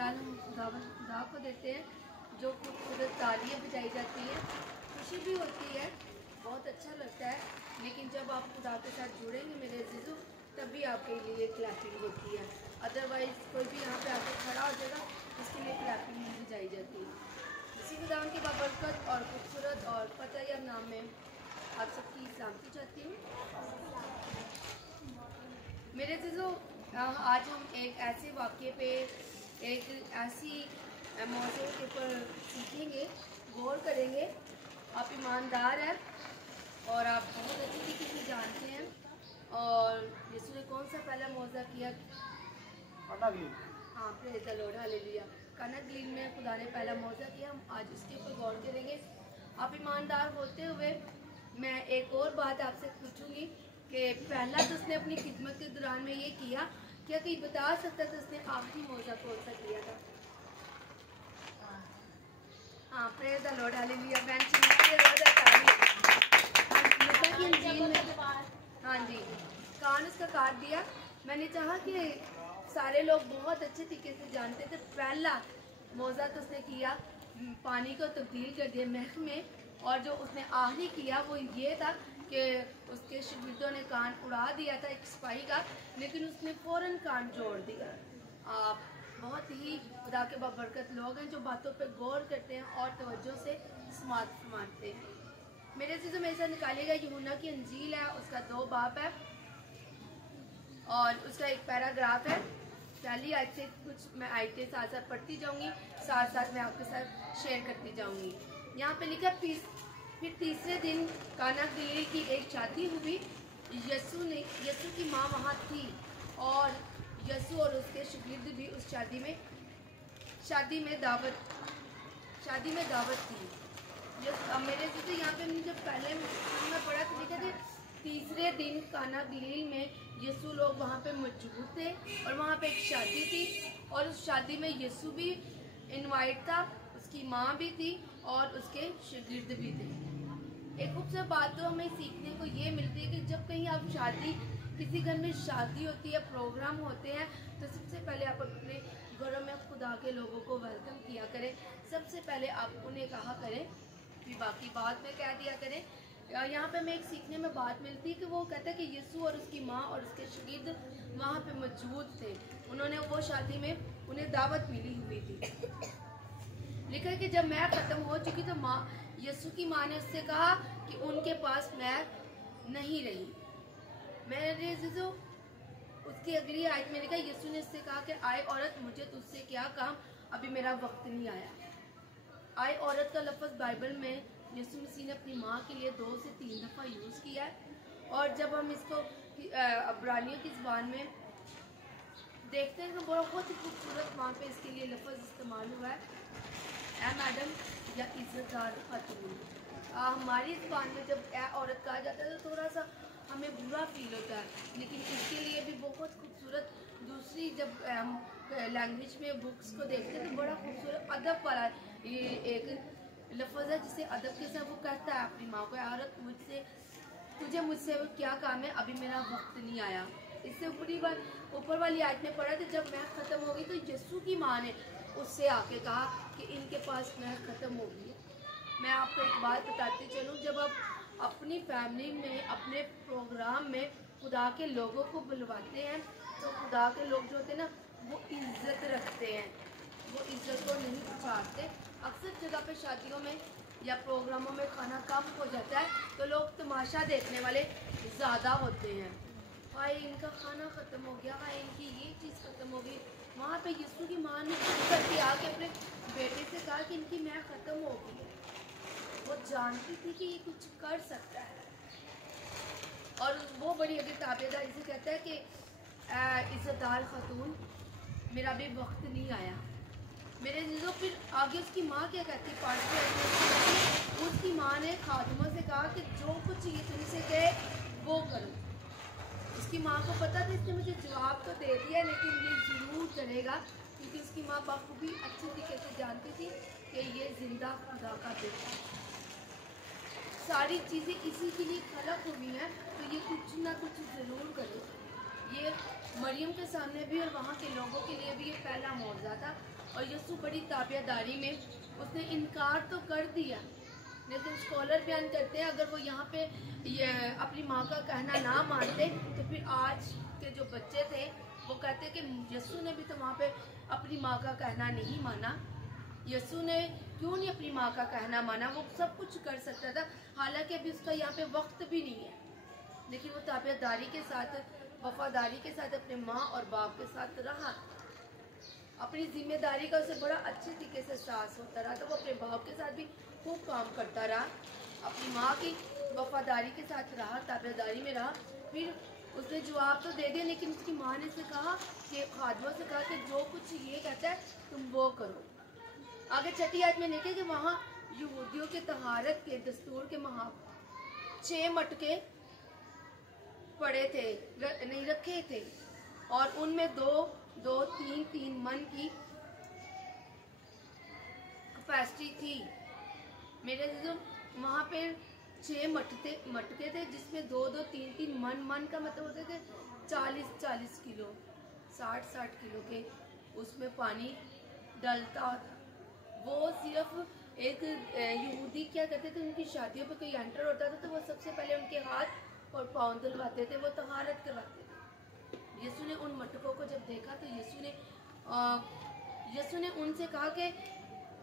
हम खुदा को देते हैं, जो खूबसूरत तालियाँ बजाई जाती हैं, खुशी भी होती है, बहुत अच्छा लगता है। लेकिन जब आप खुदा के साथ जुड़ेंगे मेरे अज़ीज़ों, तभी आपके लिए क्लैपिंग होती है। अदरवाइज़ कोई भी यहाँ पे आके खड़ा हो जाएगा, इसके लिए क्लैपिंग नहीं बजाई जाती। इसी खुदा की बाबरकत और खूबसूरत और फतह या नाम में आप सबकी सलामती चाहती हूँ। मेरे अज़ीज़ों, आज हम एक ऐसे वाक़ये पे, एक ऐसी मौज़ू के ऊपर सीखेंगे, गौर करेंगे। आप ईमानदार हैं और आप बहुत अच्छी तरीके से जानते हैं। और यीशु ने कौन सा पहला मौज़ा किया? हाँ, प्रेज़ द लॉर्ड, हालेलुया। काना गलील में खुदा ने पहला मौज़ा किया। हम आज उसके ऊपर गौर करेंगे। आप ईमानदार होते हुए मैं एक और बात आपसे पूछूंगी कि पहला तो उसने अपनी खिदमत के दौरान में ये किया, क्या कोई बता सकता था उसने आखिरी मौज़ा कौन सा किया था? हाँ, प्रेज़ द लॉर्ड, हालेलुया। हाँ जी, कान उसका काट दिया। मैंने चाहा कि सारे लोग बहुत अच्छे तरीके से जानते थे। पहला मौज़ा तो उसने किया, पानी को तब्दील कर दिया महक में। और जो उसने आखिरी किया वो ये था कि उसके शागिर्दों ने कान उड़ा दिया था एक सिपाही का, लेकिन उसने फ़ौरन कान जोड़ दिया। आप बहुत ही खुदा के बाबरकत लोग हैं जो बातों पे गौर करते हैं और तवज्जो से समात फरमाते हैं। मेरे चीज़ों में ऐसा निकालिएगा, यूहन्ना की अंजील है, उसका 2 बाब है और उसका एक पैराग्राफ है। पहली आयत से कुछ मैं आयतें साथ साथ पढ़ती जाऊंगी, साथ साथ मैं आपके साथ शेयर करती जाऊंगी। यहाँ पे लिखा, फिर तीसरे दिन काना गलील की एक शादी हुई। यीशु की माँ वहाँ थी और यीशु और उसके शागिर्द भी उस शादी में दावत थी। मेरे से यहाँ पे जब पहले मैं पढ़ा तो लिखा था, तीसरे दिन काना गलील में यीशु लोग वहाँ पे मौजूद थे और वहाँ पे एक शादी थी और उस शादी में यीशु भी इनवाइट था, उसकी माँ भी थी और उसके शागिर्द भी थे। एक खूबसूरत बात तो हमें सीखने को ये मिलती है कि जब कहीं आप किसी घर में शादी होती है, प्रोग्राम होते हैं, तो सबसे पहले आप अपने घरों में खुदा के लोगों को वेलकम किया करें। सबसे पहले आप उन्हें कहा करें, फिर बाकी बात में कह दिया करें। यहाँ पे हमें एक सीखने में बात मिलती है कि वो कहता है कि यीशु और उसकी माँ और उसके शागिर्द वहाँ पे मौजूद थे। उन्होंने वो शादी में उन्हें दावत मिली हुई थी। लिखा है कि जब मैं ख़त्म हो चुकी तो यीशु की माँ ने उससे कहा कि उनके पास मैं नहीं रही। मेरे अज़ीज़ों, उसकी अगली आयत में लिखा, यीशु ने उससे कहा कि आए औरत, मुझे तुझसे क्या काम, अभी मेरा वक्त नहीं आया। आए औरत का लफ्ज़ बाइबल में यीशु मसीह ने अपनी माँ के लिए 2 से 3 दफ़ा यूज़ किया है। और जब हम इसको अब्रानियों की ज़बान में देखते हैं तो बहुत ही खूबसूरत वहाँ पे इसके लिए लफ्ज़ इस्तेमाल हुआ है, ए मैडम या इज़्ज़तदार खातून। हमारी ज़बान में जब ए औरत कहा जाता है तो थोड़ा सा हमें बुरा फील होता है, लेकिन इसके लिए भी बहुत खूबसूरत दूसरी जब लैंग्वेज में बुक्स को देखते हैं तो बड़ा खूबसूरत अदब वाला ये एक लफ्ज़ है, जिसे अदब के साथ वो कहता है अपनी माँ को, औरत तुझे मुझसे क्या काम है, अभी मेरा वक्त नहीं आया। इससे ऊपर वाली आयत में पढ़ा था, जब मैं ख़त्म हो गई तो यीशु की माँ ने उससे आके कहा कि इनके पास मैं ख़त्म हो गई। मैं आपको एक बात बताती चलूँ, जब आप अपनी फैमिली में, अपने प्रोग्राम में खुदा के लोगों को बुलवाते हैं तो खुदा के लोग जो होते हैं ना, वो इज़्ज़त रखते हैं, वो इज़्ज़त को नहीं उछालते। अक्सर जगह पे शादियों में या प्रोग्रामों में खाना कम हो जाता है तो लोग तमाशा देखने वाले ज़्यादा होते हैं। हाय इनका खाना ख़त्म हो गया, हाय इनकी ये चीज़ ख़त्म हो गई। वहाँ पे यीशु की माँ ने करके आके अपने बेटे से कहा कि इनकी मैं ख़त्म हो गई। वो जानती थी कि ये कुछ कर सकता है और वो बड़ी अभी ताबेदारी से कहता है कि इज़्ज़तदार खातून, मेरा भी वक्त नहीं आया। मेरे जो फिर आगे उसकी माँ क्या कहती, उसकी माँ ने खादिमों से कहा कि जो कुछ ये तुमसे कहे वो करो। उसकी माँ को पता था इसने मुझे जवाब तो दे दिया, लेकिन ये ज़रूर करेगा, क्योंकि उसकी माँ बखूबी अच्छी तरीके से जानती थी कि ये जिंदा खुदा का बेटा है। सारी चीज़ें इसी के लिए खलक हुई हैं, तो ये कुछ ना कुछ ज़रूर करेगा। ये मरियम के सामने भी और वहाँ के लोगों के लिए भी ये पहला मौजज़ा था और यस्सु बड़ी ताबियादारी में उसने इनकार तो कर दिया, लेकिन स्कॉलर बयान करते हैं अगर वो यहाँ पे ये अपनी माँ का कहना ना मानते तो फिर आज के जो बच्चे थे वो कहते कि यस्सु ने भी तो वहाँ पे अपनी माँ का कहना नहीं माना। यस्सु ने क्यों नहीं अपनी माँ का कहना माना? वो सब कुछ कर सकता था, हालांकि अभी उसका यहाँ पे वक्त भी नहीं है, लेकिन वो ताबियादारी के साथ, वफादारी के साथ अपने माँ और बाप के साथ रहा। अपनी जिम्मेदारी का उसे बड़ा अच्छे तरीके से एहसास होता रहा, तो वो अपने बाप के साथ भी खूब काम करता रहा, अपनी माँ की वफादारी के साथ रहा, ताबियादारी में रहा। फिर उसने जवाब तो दे दिया, लेकिन उसकी माँ ने से कहा कि खादमों से कहा कि जो कुछ ये कहता है तुम वो करो। आगे छठी आयत में लिखे कि वहाँ यहूदियों के तहारत के दस्तूर के 6 मटके पड़े थे, नहीं रखे थे, और उनमें दो तीन मन की कैपेसिटी थी। मेरे जो वहाँ पे 6 मटके थे जिसमें 2 मन का मतलब होते थे 40 किलो, 60 किलो के उसमें पानी डलता था। वो सिर्फ एक यहूदी क्या करते थे, उनकी शादियों पे कोई एंटर होता था तो वो सबसे पहले उनके हाथ और पाँव धुलवाते थे, वो तहारत करवाते थे। यीशु ने उन मटकों को जब देखा तो यीशु ने उनसे कहा कि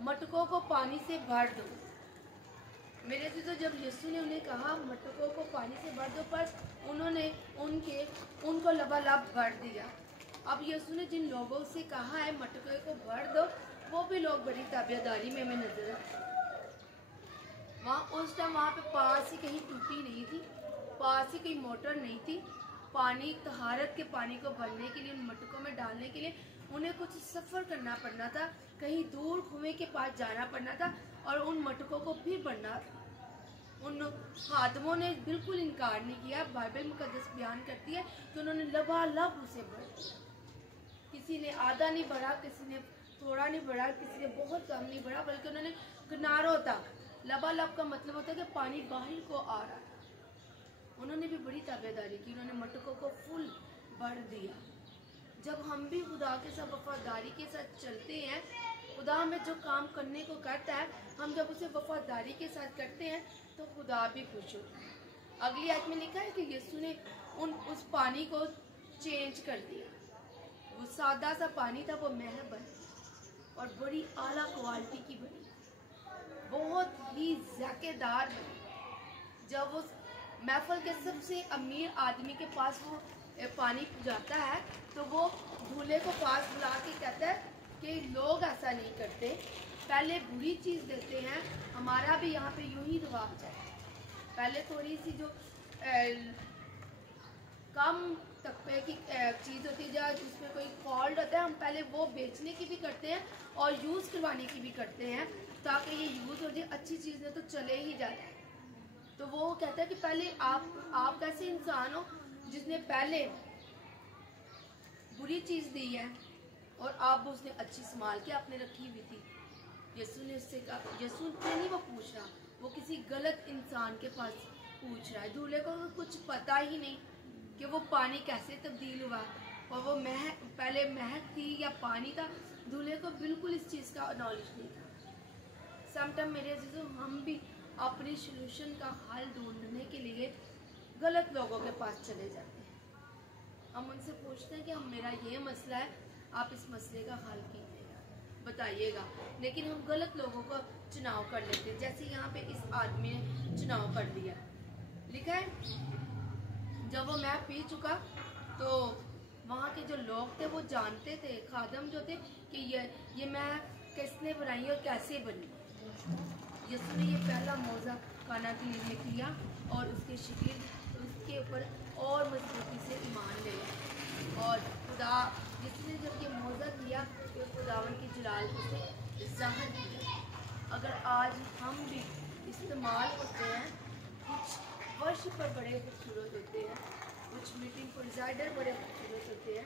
मटकों को पानी से भर दो। मेरे से तो जब यीशु ने उन्हें कहा मटकों को पानी से भर दो, पर उन्होंने उनको लबालब भर दिया। अब यीशु ने जिन लोगों से कहा है मटकों को भर दो, वो भी लोग बड़ी ताबियादारी में हमें नजर आते। उस टाइम वहाँ पे पास ही कहीं टूटी नहीं थी, पास ही कोई मोटर नहीं थी। पानी, तहारत के पानी को भरने के लिए, उन मटकों में डालने के लिए उन्हें कुछ सफ़र करना पड़ना था, कहीं दूर कुएं के पास जाना पड़ना था और उन मटकों को फिर भरना था। उन खादमों ने बिल्कुल इनकार नहीं किया। बाइबल मुकद्दस बयान करती है कि उन्होंने लबालब उसे भर दिया। किसी ने आधा नहीं भरा, किसी ने थोड़ा नहीं भरा, किसी ने बहुत कम नहीं भरा, बल्कि उन्होंने किनारों तक। लबालब का मतलब होता है कि पानी बाहर को आ रहा था। उन्होंने भी बड़ी ताबेदारी की, उन्होंने मटकों को फुल भर दिया। जब हम भी खुदा के साथ वफादारी के साथ चलते हैं, खुदा हमें जो काम करने को कहता है, हम जब उसे वफादारी के साथ करते हैं तो खुदा भी खुश होता है। अगली आयत में लिखा है कि यीशु ने उस पानी को चेंज कर दिया। वो सादा सा पानी था, वो महल बनी और बड़ी आला क्वालिटी की बनी, बहुत ही जायकेदार बनी। जब उस महफिल के सबसे अमीर आदमी के पास वो पानी जाता है तो वो दूल्हे को पास बुला के कहता है कि लोग ऐसा नहीं करते, पहले बुरी चीज़ देते हैं, हमारा भी यहाँ पे यूं ही रिवाज है। पहले थोड़ी सी जो कम तबके की चीज़ होती है, जिसमें कोई फॉल्ट होता है, हम पहले वो बेचने की भी करते हैं और यूज़ करवाने की भी करते हैं, ताकि ये यूज़ हो जाए। अच्छी चीज़ ने तो चले ही जाता है। तो वो कहता है कि पहले आप कैसे इंसान हो जिसने पहले बुरी चीज़ दी है और आप उसने अच्छी संभाल के आपने रखी हुई थी। यीशु ने उससे कहा, यीशु ने नहीं वो पूछ रहा, वो किसी गलत इंसान के पास पूछ रहा है। दूल्हे को कुछ पता ही नहीं कि वो पानी कैसे तब्दील हुआ और वो पहले महक थी या पानी था। दूल्हे को बिल्कुल इस चीज़ का नॉलेज नहीं था। समटाइम मेरे अजीजों, हम भी अपने सोल्यूशन का हल ढूंढने के लिए गलत लोगों के पास चले जाते हैं। हम उनसे पूछते हैं कि हम मेरा ये मसला है, आप इस मसले का हल कीजिएगा, बताइएगा, लेकिन हम गलत लोगों को चुनाव कर लेते हैं। जैसे यहाँ पे इस आदमी ने चुनाव कर लिया। लिखा है जब वो मैं पी चुका तो वहाँ के जो लोग थे वो जानते थे, खादम जो थे, कि ये मैं किसने बनाई और कैसे बनी। यीशु ने ये पहला मौजा काना के लिए किया और उसके शागिर्द उसके ऊपर और मजबूती से ईमान ले और खुदा जिसने जब ये मौजा किया तो खुदावन की जलाल को से ज़ाहिर किया। अगर आज हम भी इस्तेमाल होते हैं, कुछ वर्ष पर बड़े खूबसूरत होते हैं, कुछ मीटिंग प्रोजाइडर बड़े खूबसूरत होते हैं,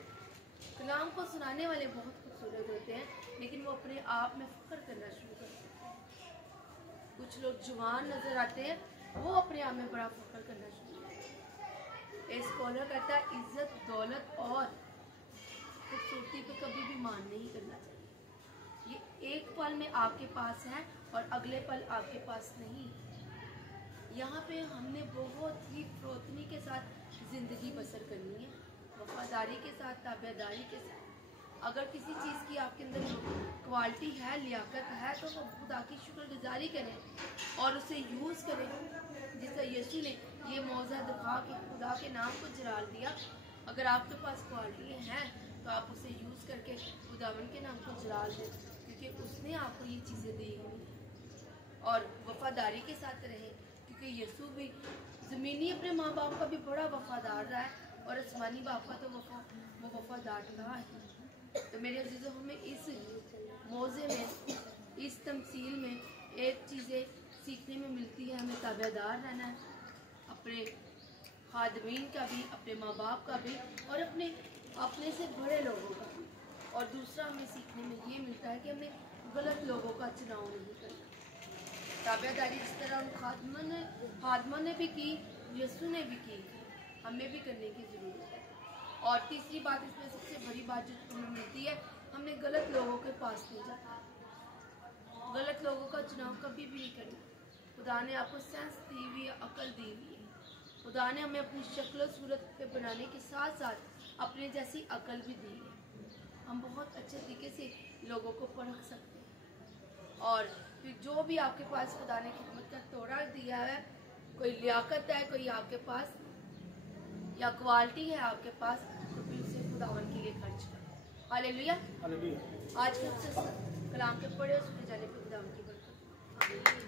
कलाम को सुनाने वाले बहुत खूबसूरत होते हैं, लेकिन वो अपने आप में फ़ख्र करना शुरू करते हैं। कुछ लोग जवान नज़र आते हैं, वो अपने आप में बड़ा फ़ख्र करना शुरू करते हैं। एक स्कॉलर कहता है इज्जत, दौलत और खूबसूरती पे कभी भी मान नहीं करना चाहिए। पल में आपके पास है और अगले पल आपके पास नहीं। यहाँ पे हमने बहुत ही फरोतनी के साथ ज़िंदगी बसर करनी है, वफादारी के साथ, ताबेदारी के साथ। अगर किसी चीज़ की आपके अंदर क्वालिटी है, लियाकत है, तो वो खुदा की शुक्रगुजारी करें और उसे यूज़ करें। जिससे यीशु ने ये मौज़ा दिखा के खुदा के नाम को जलाल दिया। अगर आपके पास क्वालिटी हैं तो आप उसे यूज़ करके खुदावन के नाम को जलाल दें, क्योंकि उसने आपको ये चीज़ें दी हैं। और वफादारी के साथ रहें, क्योंकि यीशु भी ज़मीनी अपने माँ बाप का भी बड़ा वफादार रहा है और आसमानी बाप का तो वो वफादार रहा है। तो मेरे अजीज़ों, हमें इस मौज़े में, इस तमसील में एक चीज़ें सीखने में मिलती है। हमें ताबेदार रहना है, अपने खादमीन का भी, अपने माँ बाप का भी और अपने से बड़े लोगों का भी। और दूसरा हमें सीखने में ये मिलता है कि हमें गलत लोगों का चुनाव नहीं करना। ताबेदारी जिस तरह उन खादमों ने भी की, यीशु ने भी की, हमें भी करने की ज़रूरत है। और तीसरी बात, इसमें सबसे बड़ी बात जो हमें मिलती है, हमने गलत लोगों के पास नहीं जाना, गलत लोगों का चुनाव कभी भी नहीं करना। खुदा ने आपको सेंस दी हुई है, अकल दी हुई है। खुदा ने हमें अपनी शक्ल सूरत पे बनाने के साथ साथ अपने जैसी अकल भी दी है। हम बहुत अच्छे तरीके से लोगों को परख सकते हैं। और फिर जो भी आपके पास खुदा ने खिदमत का तोड़ा दिया है, कोई लियाकत है, कोई आपके पास या क्वालिटी है आपके पास, तो फिर उसे खुदावन के लिए खर्च करो। हालेलुया। आज के कलाम के पढ़े उसमें जाने पर खुदावन की बरकत।